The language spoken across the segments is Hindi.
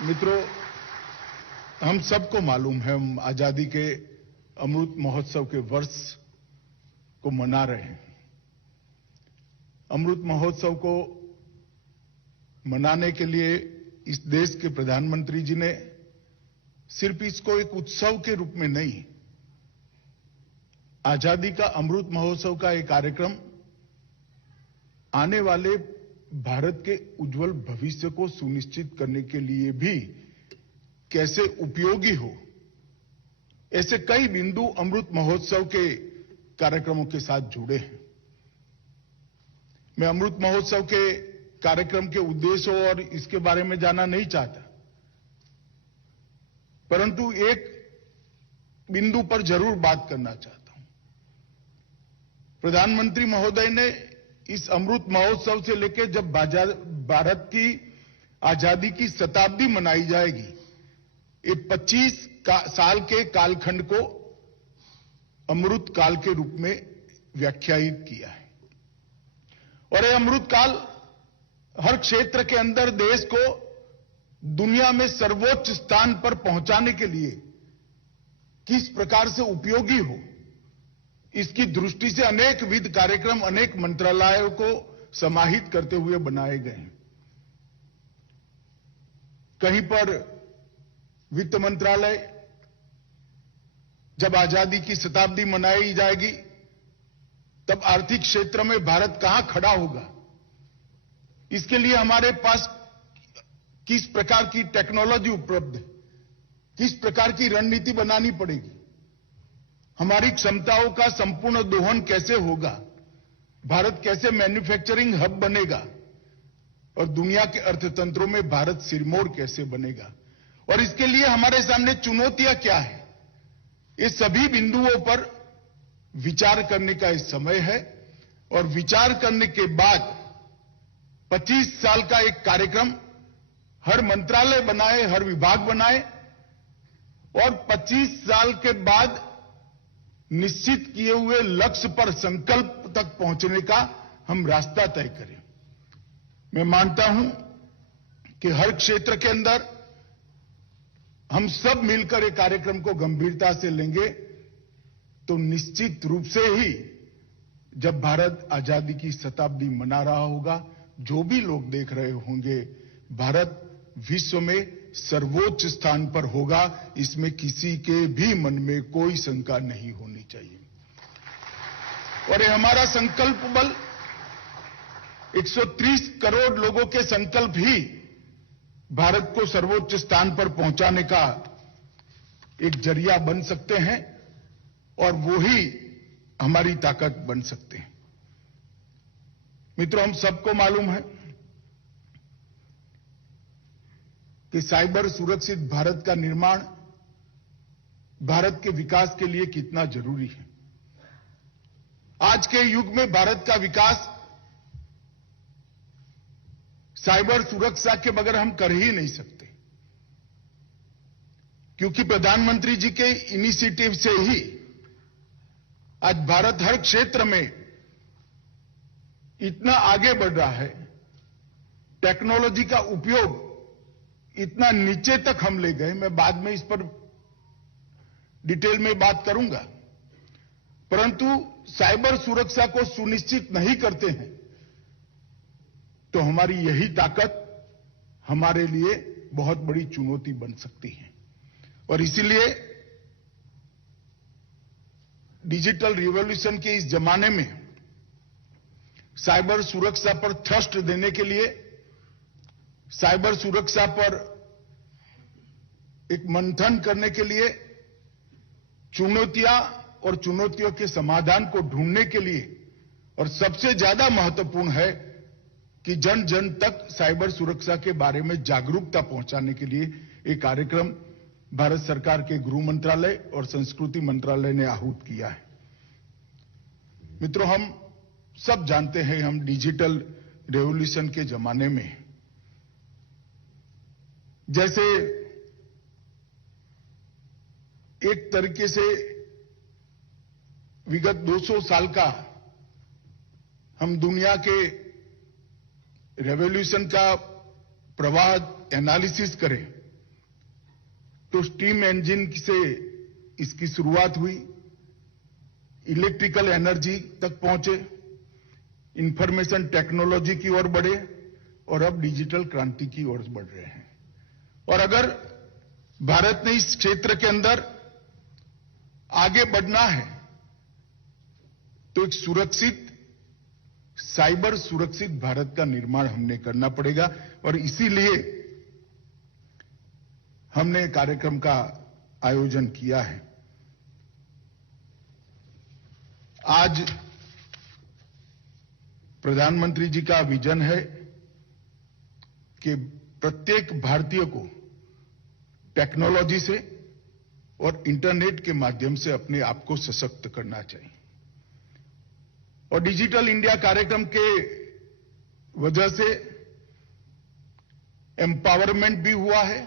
मित्रों, हम सबको मालूम है, हम आजादी के अमृत महोत्सव के वर्ष को मना रहे हैं। अमृत महोत्सव को मनाने के लिए इस देश के प्रधानमंत्री जी ने सिर्फ इसको एक उत्सव के रूप में नहीं, आजादी का अमृत महोत्सव का एक कार्यक्रम आने वाले भारत के उज्जवल भविष्य को सुनिश्चित करने के लिए भी कैसे उपयोगी हो, ऐसे कई बिंदु अमृत महोत्सव के कार्यक्रमों के साथ जुड़े हैं। मैं अमृत महोत्सव के कार्यक्रम के उद्देश्यों और इसके बारे में जानना नहीं चाहता, परंतु एक बिंदु पर जरूर बात करना चाहता हूं। प्रधानमंत्री महोदय ने इस अमृत महोत्सव से लेकर जब भारत की आजादी की शताब्दी मनाई जाएगी, ये 25 साल के कालखंड को अमृत काल के रूप में व्याख्यायित किया है। और ये अमृत काल हर क्षेत्र के अंदर देश को दुनिया में सर्वोच्च स्थान पर पहुंचाने के लिए किस प्रकार से उपयोगी हो, इसकी दृष्टि से अनेक विध कार्यक्रम अनेक मंत्रालयों को समाहित करते हुए बनाए गए हैं। कहीं पर वित्त मंत्रालय, जब आजादी की शताब्दी मनाई जाएगी तब आर्थिक क्षेत्र में भारत कहां खड़ा होगा, इसके लिए हमारे पास किस प्रकार की टेक्नोलॉजी उपलब्ध है, किस प्रकार की रणनीति बनानी पड़ेगी, हमारी क्षमताओं का संपूर्ण दोहन कैसे होगा, भारत कैसे मैन्युफैक्चरिंग हब बनेगा और दुनिया के अर्थतंत्रों में भारत सिरमौर कैसे बनेगा, और इसके लिए हमारे सामने चुनौतियां क्या है, ये सभी बिंदुओं पर विचार करने का इस समय है। और विचार करने के बाद 25 साल का एक कार्यक्रम हर मंत्रालय बनाए, हर विभाग बनाए और 25 साल के बाद निश्चित किए हुए लक्ष्य पर संकल्प तक पहुंचने का हम रास्ता तय करें। मैं मानता हूं कि हर क्षेत्र के अंदर हम सब मिलकर एक कार्यक्रम को गंभीरता से लेंगे तो निश्चित रूप से ही जब भारत आजादी की शताब्दी मना रहा होगा, जो भी लोग देख रहे होंगे, भारत विश्व में सर्वोच्च स्थान पर होगा, इसमें किसी के भी मन में कोई शंका नहीं होनी चाहिए। और ये हमारा संकल्प बल 130 करोड़ लोगों के संकल्प ही भारत को सर्वोच्च स्थान पर पहुंचाने का एक जरिया बन सकते हैं और वो ही हमारी ताकत बन सकते हैं। मित्रों, हम सबको मालूम है कि साइबर सुरक्षित भारत का निर्माण भारत के विकास के लिए कितना जरूरी है। आज के युग में भारत का विकास साइबर सुरक्षा के बगैर हम कर ही नहीं सकते, क्योंकि प्रधानमंत्री जी के इनिशिएटिव से ही आज भारत हर क्षेत्र में इतना आगे बढ़ रहा है, टेक्नोलॉजी का उपयोग इतना नीचे तक हम ले गए। मैं बाद में इस पर डिटेल में बात करूंगा, परंतु साइबर सुरक्षा को सुनिश्चित नहीं करते हैं तो हमारी यही ताकत हमारे लिए बहुत बड़ी चुनौती बन सकती है। और इसीलिए डिजिटल रिवॉल्यूशन के इस जमाने में साइबर सुरक्षा पर थ्रस्ट देने के लिए, साइबर सुरक्षा पर एक मंथन करने के लिए, चुनौतियां और चुनौतियों के समाधान को ढूंढने के लिए, और सबसे ज्यादा महत्वपूर्ण है कि जन जन तक साइबर सुरक्षा के बारे में जागरूकता पहुंचाने के लिए एक कार्यक्रम भारत सरकार के गृह मंत्रालय और संस्कृति मंत्रालय ने आहूत किया है। मित्रों, हम सब जानते हैं, हम डिजिटल रेवोल्यूशन के जमाने में जैसे एक तरीके से विगत 200 साल का हम दुनिया के रेवोल्यूशन का प्रवाह एनालिसिस करें तो स्टीम इंजन से इसकी शुरुआत हुई, इलेक्ट्रिकल एनर्जी तक पहुंचे, इंफॉर्मेशन टेक्नोलॉजी की ओर बढ़े और अब डिजिटल क्रांति की ओर बढ़ रहे हैं। और अगर भारत ने इस क्षेत्र के अंदर आगे बढ़ना है तो एक सुरक्षित, साइबर सुरक्षित भारत का निर्माण हमने करना पड़ेगा। और इसीलिए हमने कार्यक्रम का आयोजन किया है। आज प्रधानमंत्री जी का विजन है कि प्रत्येक भारतीय को टेक्नोलॉजी से और इंटरनेट के माध्यम से अपने आप को सशक्त करना चाहिए। और डिजिटल इंडिया कार्यक्रम के वजह से एम्पावरमेंट भी हुआ है,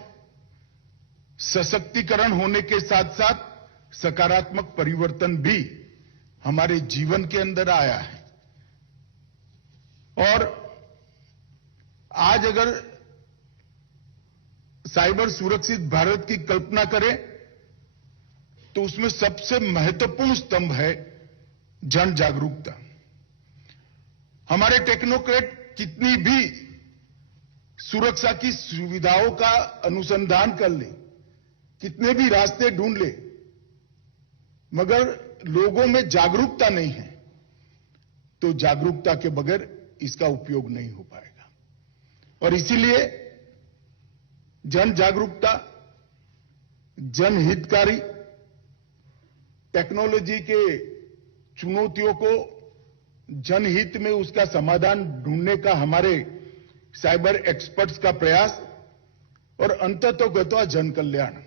सशक्तिकरण होने के साथ साथ सकारात्मक परिवर्तन भी हमारे जीवन के अंदर आया है। और आज अगर साइबर सुरक्षित भारत की कल्पना करें तो उसमें सबसे महत्वपूर्ण स्तंभ है जन जागरूकता। हमारे टेक्नोक्रेट कितनी भी सुरक्षा की सुविधाओं का अनुसंधान कर ले, कितने भी रास्ते ढूंढ ले, मगर लोगों में जागरूकता नहीं है तो जागरूकता के बगैर इसका उपयोग नहीं हो पाएगा। और इसीलिए जन जागरूकता, जनहितकारी, टेक्नोलॉजी के चुनौतियों को जनहित में उसका समाधान ढूंढने का हमारे साइबर एक्सपर्ट्स का प्रयास और अंततोगत्वा जन कल्याण।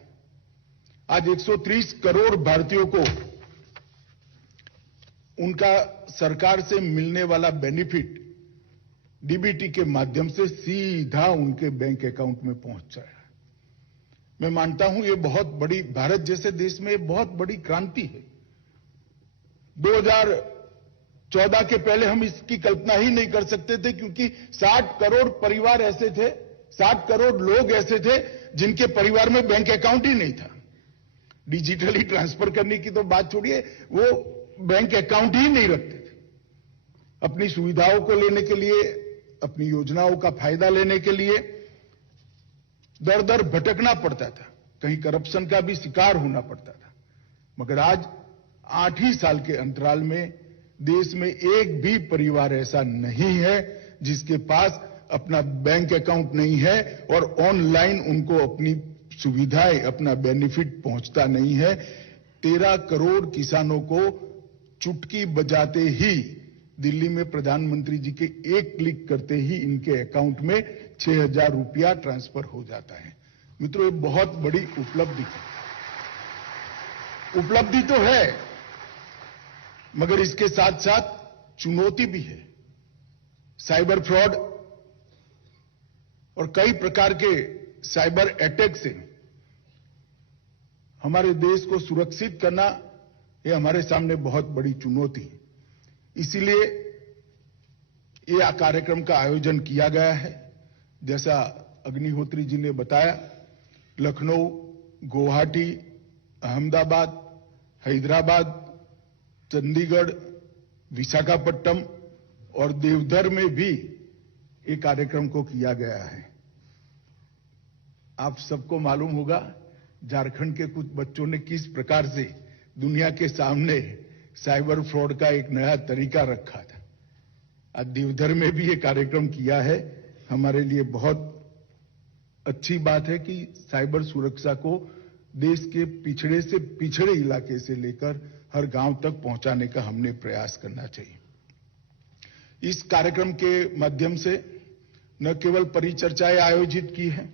आज 130 करोड़ भारतीयों को उनका सरकार से मिलने वाला बेनिफिट डीबीटी के माध्यम से सीधा उनके बैंक अकाउंट में पहुंच रहा है। मैं मानता हूं ये बहुत बड़ी, भारत जैसे देश में ये बहुत बड़ी क्रांति है। 2014 के पहले हम इसकी कल्पना ही नहीं कर सकते थे, क्योंकि 60 करोड़ परिवार ऐसे थे, 60 करोड़ लोग ऐसे थे जिनके परिवार में बैंक अकाउंट ही नहीं था। डिजिटली ट्रांसफर करने की तो बात छोड़िए, वो बैंक अकाउंट ही नहीं रखते थे। अपनी सुविधाओं को लेने के लिए, अपनी योजनाओं का फायदा लेने के लिए दर दर भटकना पड़ता था, कहीं करप्शन का भी शिकार होना पड़ता था। मगर आज 8 ही साल के अंतराल में देश में एक भी परिवार ऐसा नहीं है जिसके पास अपना बैंक अकाउंट नहीं है और ऑनलाइन उनको अपनी सुविधाएं, अपना बेनिफिट पहुंचता नहीं है। 13 करोड़ किसानों को चुटकी बजाते ही दिल्ली में प्रधानमंत्री जी के एक क्लिक करते ही इनके अकाउंट में 6,000 रुपया ट्रांसफर हो जाता है। मित्रों, ये बहुत बड़ी उपलब्धि है। उपलब्धि तो है, मगर इसके साथ साथ चुनौती भी है। साइबर फ्रॉड और कई प्रकार के साइबर अटैक से हमारे देश को सुरक्षित करना, ये हमारे सामने बहुत बड़ी चुनौती है। इसीलिए ये कार्यक्रम का आयोजन किया गया है। जैसा अग्निहोत्री जी ने बताया, लखनऊ, गुवाहाटी, अहमदाबाद, हैदराबाद, चंडीगढ़, विशाखापट्टनम और देवघर में भी एक कार्यक्रम को किया गया है। आप सबको मालूम होगा झारखंड के कुछ बच्चों ने किस प्रकार से दुनिया के सामने साइबर फ्रॉड का एक नया तरीका रखा था। आज देवघर में भी ये कार्यक्रम किया है। हमारे लिए बहुत अच्छी बात है कि साइबर सुरक्षा को देश के पिछड़े से पिछड़े इलाके से लेकर हर गांव तक पहुंचाने का हमने प्रयास करना चाहिए। इस कार्यक्रम के माध्यम से न केवल परिचर्चाएं आयोजित की हैं,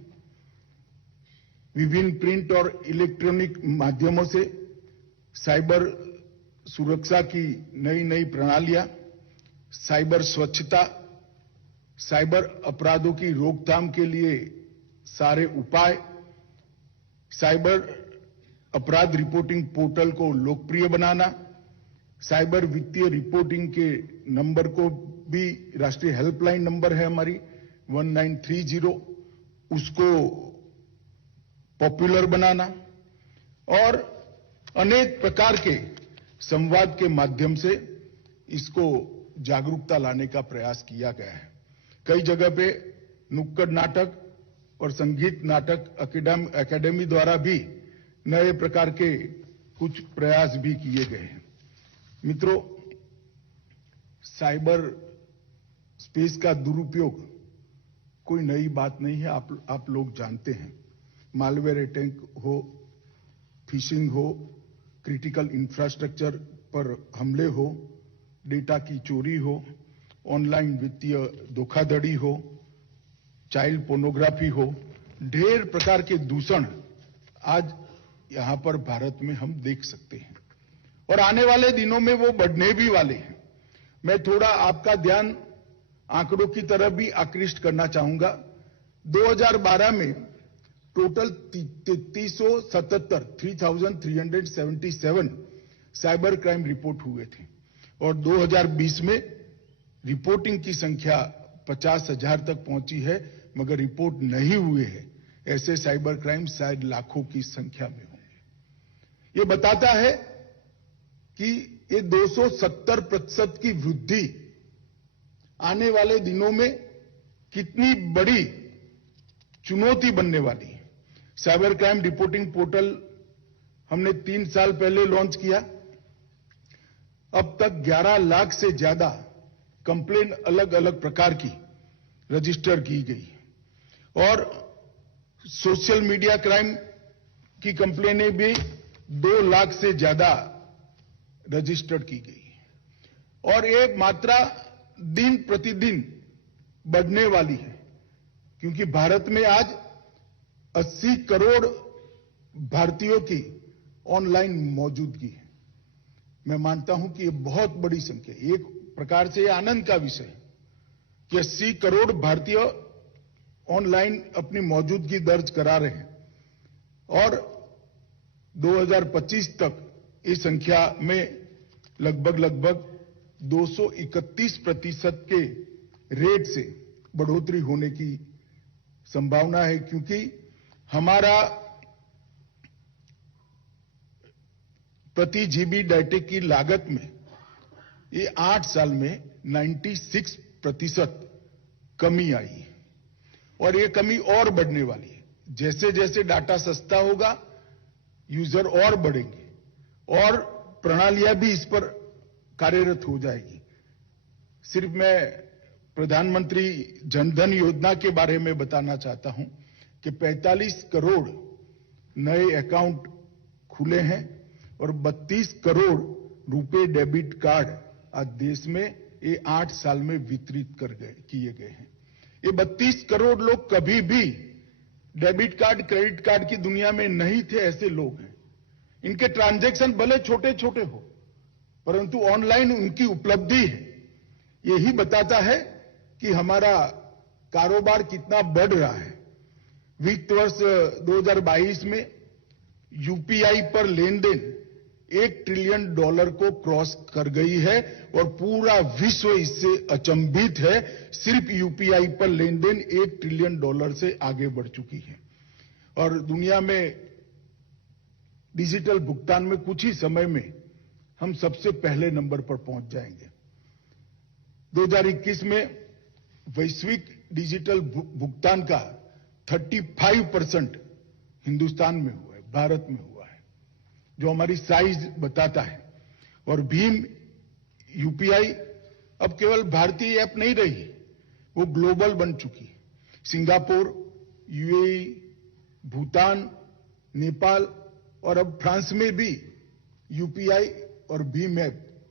विभिन्न प्रिंट और इलेक्ट्रॉनिक माध्यमों से साइबर सुरक्षा की नई नई प्रणालियां, साइबर स्वच्छता, साइबर अपराधों की रोकथाम के लिए सारे उपाय, साइबर अपराध रिपोर्टिंग पोर्टल को लोकप्रिय बनाना, साइबर वित्तीय रिपोर्टिंग के नंबर को भी, राष्ट्रीय हेल्पलाइन नंबर है हमारी 1930, उसको पॉपुलर बनाना और अनेक प्रकार के संवाद के माध्यम से इसको जागरूकता लाने का प्रयास किया गया है। कई जगह पे नुक्कड़ नाटक और संगीत नाटक एकेडमी द्वारा भी नए प्रकार के कुछ प्रयास भी किए गए हैं। मित्रों, साइबर स्पेस का दुरुपयोग कोई नई बात नहीं है, आप लोग जानते हैं। मालवेयर अटैक हो, फिशिंग हो, क्रिटिकल इंफ्रास्ट्रक्चर पर हमले हो, डेटा की चोरी हो, ऑनलाइन वित्तीय धोखाधड़ी हो, चाइल्ड पोर्नोग्राफी हो, ढेर प्रकार के दूषण आज यहां पर भारत में हम देख सकते हैं और आने वाले दिनों में वो बढ़ने भी वाले हैं। मैं थोड़ा आपका ध्यान आंकड़ों की तरफ भी आकृष्ट करना चाहूंगा। 2012 में टोटल 377 साइबर क्राइम रिपोर्ट हुए थे और 2020 में रिपोर्टिंग की संख्या 50,000 तक पहुंची है, मगर रिपोर्ट नहीं हुए हैं ऐसे साइबर क्राइम शायद लाखों की संख्या में होंगे। ये बताता है कि ये 270% की वृद्धि आने वाले दिनों में कितनी बड़ी चुनौती बनने वाली है। साइबर क्राइम रिपोर्टिंग पोर्टल हमने 3 साल पहले लॉन्च किया। अब तक 11 लाख से ज्यादा कंप्लेन अलग अलग प्रकार की रजिस्टर की गई और सोशल मीडिया क्राइम की कंप्लेनें भी 2 लाख से ज्यादा रजिस्टर्ड की गई और ये मात्रा दिन प्रतिदिन बढ़ने वाली है, क्योंकि भारत में आज 80 करोड़ भारतीयों की ऑनलाइन मौजूदगी है। मैं मानता हूं कि ये बहुत बड़ी संख्या है। एक प्रकार से आनंद का विषय है कि 80 करोड़ भारतीय ऑनलाइन अपनी मौजूदगी दर्ज करा रहे हैं और 2025 तक इस संख्या में लगभग 231% के रेट से बढ़ोतरी होने की संभावना है, क्योंकि हमारा प्रति जीबी डाटा की लागत में ये 8 साल में 96% कमी आई है और ये कमी और बढ़ने वाली है। जैसे जैसे डाटा सस्ता होगा, यूजर और बढ़ेंगे और प्रणालियां भी इस पर कार्यरत हो जाएगी। सिर्फ मैं प्रधानमंत्री जनधन योजना के बारे में बताना चाहता हूं कि 45 करोड़ नए अकाउंट खुले हैं और 32 करोड़ रुपए डेबिट कार्ड आज देश में ये 8 साल में वितरित किए गए हैं। ये 32 करोड़ लोग कभी भी डेबिट कार्ड, क्रेडिट कार्ड की दुनिया में नहीं थे, ऐसे लोग हैं। इनके ट्रांजैक्शन भले छोटे छोटे हो, परंतु ऑनलाइन उनकी उपलब्धि है। यही बताता है कि हमारा कारोबार कितना बढ़ रहा है। वित्त वर्ष 2022 में यूपीआई पर लेन देन $1 ट्रिलियन को क्रॉस कर गई है और पूरा विश्व इससे अचंभित है। सिर्फ यूपीआई पर लेन देन $1 ट्रिलियन से आगे बढ़ चुकी है और दुनिया में डिजिटल भुगतान में कुछ ही समय में हम सबसे पहले नंबर पर पहुंच जाएंगे। 2021 में वैश्विक डिजिटल भुगतान का 35% हिंदुस्तान में हुआ है, भारत में हुआ है, जो हमारी साइज बताता है। और भीम यूपीआई अब केवल भारतीय ऐप नहीं रही, वो ग्लोबल बन चुकी है। सिंगापुर, यूएई, भूटान, नेपाल और अब फ्रांस में भी यूपीआई और भीम ऐप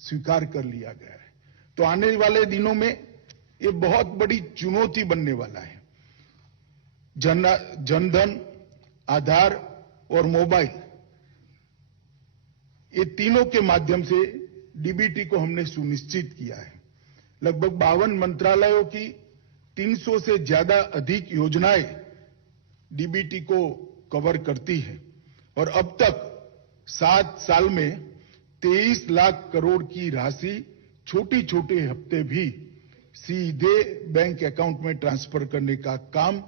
स्वीकार कर लिया गया है। तो आने वाले दिनों में ये बहुत बड़ी चुनौती बनने वाला है। जनधन, आधार और मोबाइल, ये तीनों के माध्यम से डीबीटी को हमने सुनिश्चित किया है। लगभग 52 मंत्रालयों की 300 से ज्यादा अधिक योजनाएं डीबीटी को कवर करती है और अब तक 7 साल में 23 लाख करोड़ की राशि छोटे हफ्ते भी सीधे बैंक अकाउंट में ट्रांसफर करने का काम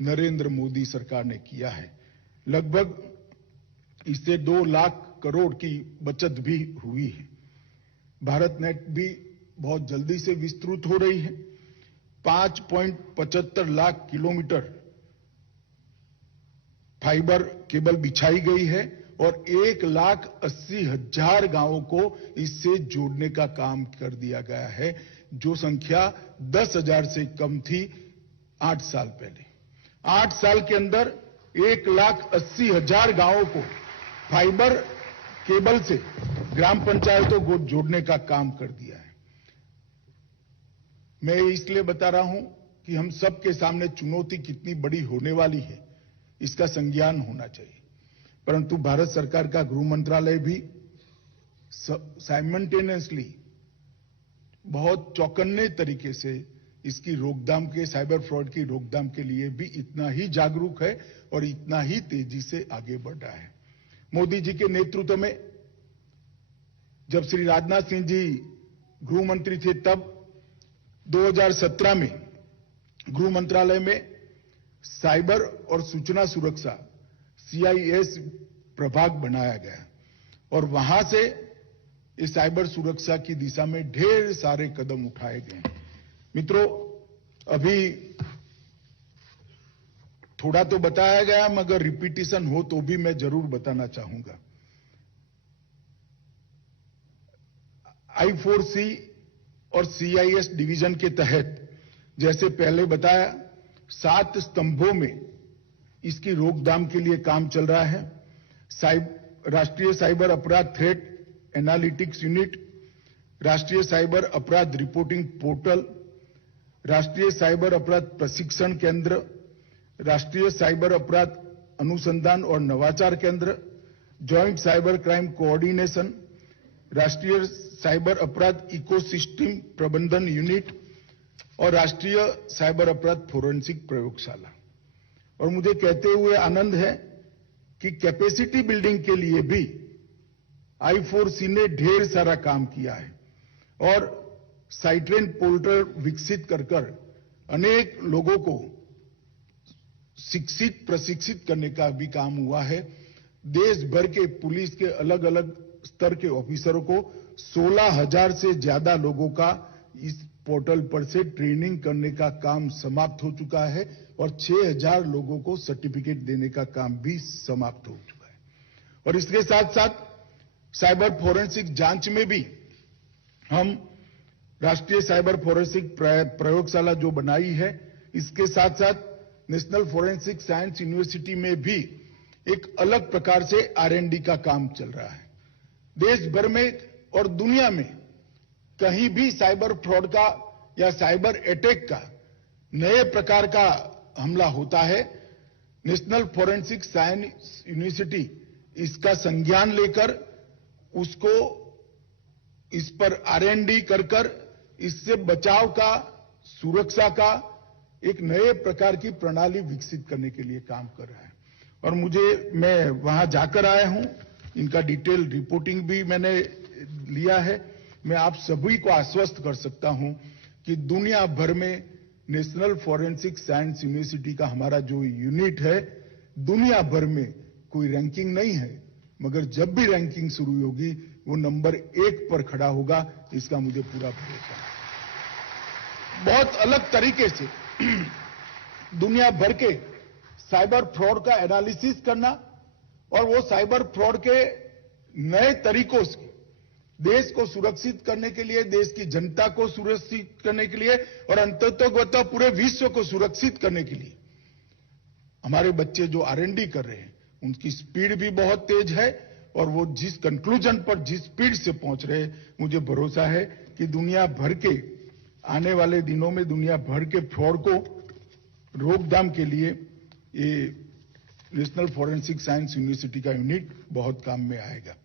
नरेंद्र मोदी सरकार ने किया है। लगभग इससे 2 लाख करोड़ की बचत भी हुई है। भारत नेट भी बहुत जल्दी से विस्तृत हो रही है। 5.75 लाख किलोमीटर फाइबर केबल बिछाई गई है और 1,80,000 गांवों को इससे जोड़ने का काम कर दिया गया है, जो संख्या 10,000 से कम थी 8 साल पहले। 8 साल के अंदर 1,80,000 गांवों को फाइबर केबल से ग्राम पंचायतों को जोड़ने का काम कर दिया है। मैं इसलिए बता रहा हूं कि हम सबके सामने चुनौती कितनी बड़ी होने वाली है, इसका संज्ञान होना चाहिए। परंतु भारत सरकार का गृह मंत्रालय भी साइमल्टेनियसली बहुत चौकन्ने तरीके से इसकी रोकथाम के, साइबर फ्रॉड की रोकथाम के लिए भी इतना ही जागरूक है और इतना ही तेजी से आगे बढ़ रहा है। मोदी जी के नेतृत्व में जब श्री राजनाथ सिंह जी गृह मंत्री थे, तब 2017 में गृह मंत्रालय में साइबर और सूचना सुरक्षा CIS प्रभाग बनाया गया और वहां से इस साइबर सुरक्षा की दिशा में ढेर सारे कदम उठाए गए। मित्रों, अभी थोड़ा तो बताया गया, मगर रिपीटिशन हो तो भी मैं जरूर बताना चाहूंगा। I4C और CIS डिवीजन के तहत, जैसे पहले बताया, 7 स्तंभों में इसकी रोकथाम के लिए काम चल रहा है। राष्ट्रीय साइबर अपराध थ्रेट एनालिटिक्स यूनिट, राष्ट्रीय साइबर अपराध रिपोर्टिंग पोर्टल, राष्ट्रीय साइबर अपराध प्रशिक्षण केंद्र, राष्ट्रीय साइबर अपराध अनुसंधान और नवाचार केंद्र, जॉइंट साइबर क्राइम कोऑर्डिनेशन, राष्ट्रीय साइबर अपराध इकोसिस्टम प्रबंधन यूनिट और राष्ट्रीय साइबर अपराध फोरेंसिक प्रयोगशाला। और मुझे कहते हुए आनंद है कि कैपेसिटी बिल्डिंग के लिए भी I4C ने ढेर सारा काम किया है और साइट्रेन पोर्टल विकसित कर अनेक लोगों को शिक्षित प्रशिक्षित करने का भी काम हुआ है। देश भर के पुलिस के अलग अलग स्तर के ऑफिसरों को 16,000 से ज्यादा लोगों का इस पोर्टल पर से ट्रेनिंग करने का काम समाप्त हो चुका है और 6,000 लोगों को सर्टिफिकेट देने का काम भी समाप्त हो चुका है। और इसके साथ साथ साइबर फोरेंसिक जांच में भी हम राष्ट्रीय साइबर फोरेंसिक प्रयोगशाला जो बनाई है, इसके साथ साथ नेशनल फोरेंसिक साइंस यूनिवर्सिटी में भी एक अलग प्रकार से R&D का काम चल रहा है। देश भर में और दुनिया में कहीं भी साइबर फ्रॉड का या साइबर अटैक का नए प्रकार का हमला होता है, नेशनल फोरेंसिक साइंस यूनिवर्सिटी इसका संज्ञान लेकर उसको इस पर R&D कर इससे बचाव का, सुरक्षा का एक नए प्रकार की प्रणाली विकसित करने के लिए काम कर रहा है। और मैं वहां जाकर आया हूं, इनका डिटेल रिपोर्टिंग भी मैंने लिया है। मैं आप सभी को आश्वस्त कर सकता हूं कि दुनिया भर में नेशनल फोरेंसिक साइंस यूनिवर्सिटी का हमारा जो यूनिट है, दुनिया भर में कोई रैंकिंग नहीं है, मगर जब भी रैंकिंग शुरू होगी वो नंबर 1 पर खड़ा होगा, इसका मुझे पूरा भरोसा है। बहुत अलग तरीके से दुनिया भर के साइबर फ्रॉड का एनालिसिस करना और वो साइबर फ्रॉड के नए तरीकों से देश को सुरक्षित करने के लिए, देश की जनता को सुरक्षित करने के लिए और अंततः पूरे विश्व को सुरक्षित करने के लिए हमारे बच्चे जो R&D कर रहे हैं, उनकी स्पीड भी बहुत तेज है और वो जिस कंक्लूजन पर जिस स्पीड से पहुंच रहे हैं, मुझे भरोसा है कि दुनिया भर के आने वाले दिनों में दुनिया भर के फ्रॉड को रोकथाम के लिए ये नेशनल फोरेंसिक साइंस यूनिवर्सिटी का यूनिट बहुत काम में आएगा।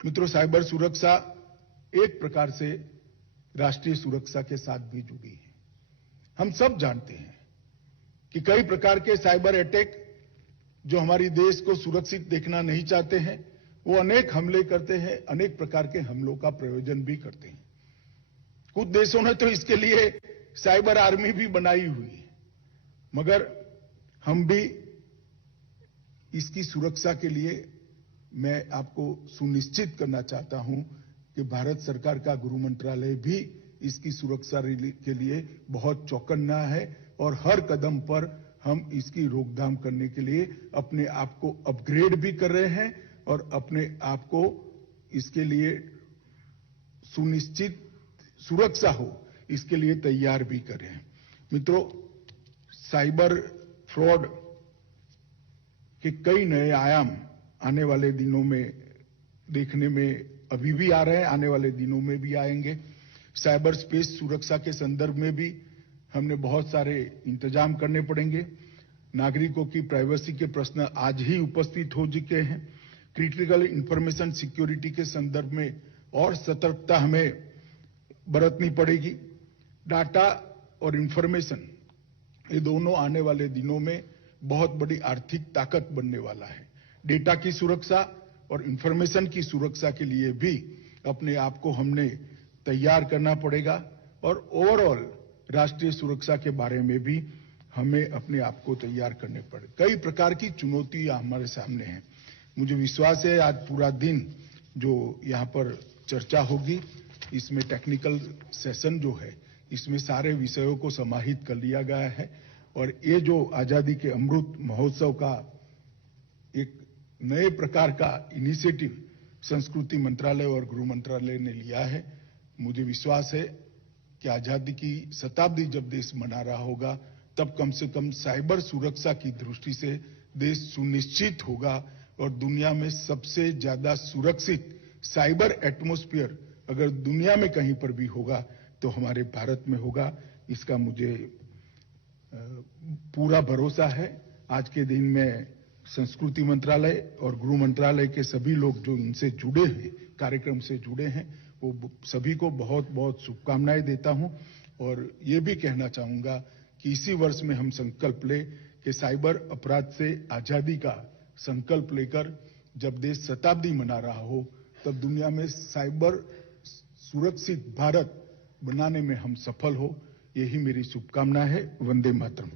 मित्रों, साइबर सुरक्षा एक प्रकार से राष्ट्रीय सुरक्षा के साथ भी जुड़ी है। हम सब जानते हैं कि कई प्रकार के साइबर अटैक जो हमारी देश को सुरक्षित देखना नहीं चाहते हैं, वो अनेक हमले करते हैं, अनेक प्रकार के हमलों का प्रयोजन भी करते हैं। कुछ देशों ने तो इसके लिए साइबर आर्मी भी बनाई हुई है, मगर हम भी इसकी सुरक्षा के लिए मैं आपको सुनिश्चित करना चाहता हूं कि भारत सरकार का गृह मंत्रालय भी इसकी सुरक्षा के लिए बहुत चौकन्ना है और हर कदम पर हम इसकी रोकथाम करने के लिए अपने आप को अपग्रेड भी कर रहे हैं और अपने आप को इसके लिए सुनिश्चित सुरक्षा हो इसके लिए तैयार भी कर रहे हैं। मित्रों, साइबर फ्रॉड के कई नए आयाम आने वाले दिनों में देखने में अभी भी आ रहे हैं, आने वाले दिनों में भी आएंगे। साइबर स्पेस सुरक्षा के संदर्भ में भी हमने बहुत सारे इंतजाम करने पड़ेंगे। नागरिकों की प्राइवेसी के प्रश्न आज ही उपस्थित हो चुके हैं। क्रिटिकल इंफॉर्मेशन सिक्योरिटी के संदर्भ में और सतर्कता हमें बरतनी पड़ेगी। डाटा और इंफॉर्मेशन ये दोनों आने वाले दिनों में बहुत बड़ी आर्थिक ताकत बनने वाला है। डेटा की सुरक्षा और इंफॉर्मेशन की सुरक्षा के लिए भी अपने आप को हमने तैयार करना पड़ेगा और ओवरऑल राष्ट्रीय सुरक्षा के बारे में भी हमें अपने आप को तैयार करने पड़े। कई प्रकार की चुनौतियां हमारे सामने हैं। मुझे विश्वास है आज पूरा दिन जो यहाँ पर चर्चा होगी इसमें टेक्निकल सेशन जो है इसमें सारे विषयों को समाहित कर लिया गया है और ये जो आजादी के अमृत महोत्सव का एक नए प्रकार का इनिशिएटिव संस्कृति मंत्रालय और गृह मंत्रालय ने लिया है। मुझे विश्वास है कि आजादी की शताब्दी जब देश मना रहा होगा तब कम से कम साइबर सुरक्षा की दृष्टि से देश सुनिश्चित होगा और दुनिया में सबसे ज्यादा सुरक्षित साइबर एटमॉस्फेयर अगर दुनिया में कहीं पर भी होगा तो हमारे भारत में होगा। इसका मुझे पूरा भरोसा है। आज के दिन में संस्कृति मंत्रालय और गृह मंत्रालय के सभी लोग जो इनसे जुड़े हैं, कार्यक्रम से जुड़े हैं, वो सभी को बहुत बहुत शुभकामनाएं देता हूं और ये भी कहना चाहूंगा कि इसी वर्ष में हम संकल्प लें कि साइबर अपराध से आजादी का संकल्प लेकर जब देश शताब्दी मना रहा हो तब दुनिया में साइबर सुरक्षित भारत बनाने में हम सफल हो। यही मेरी शुभकामना है। वंदे मातरम।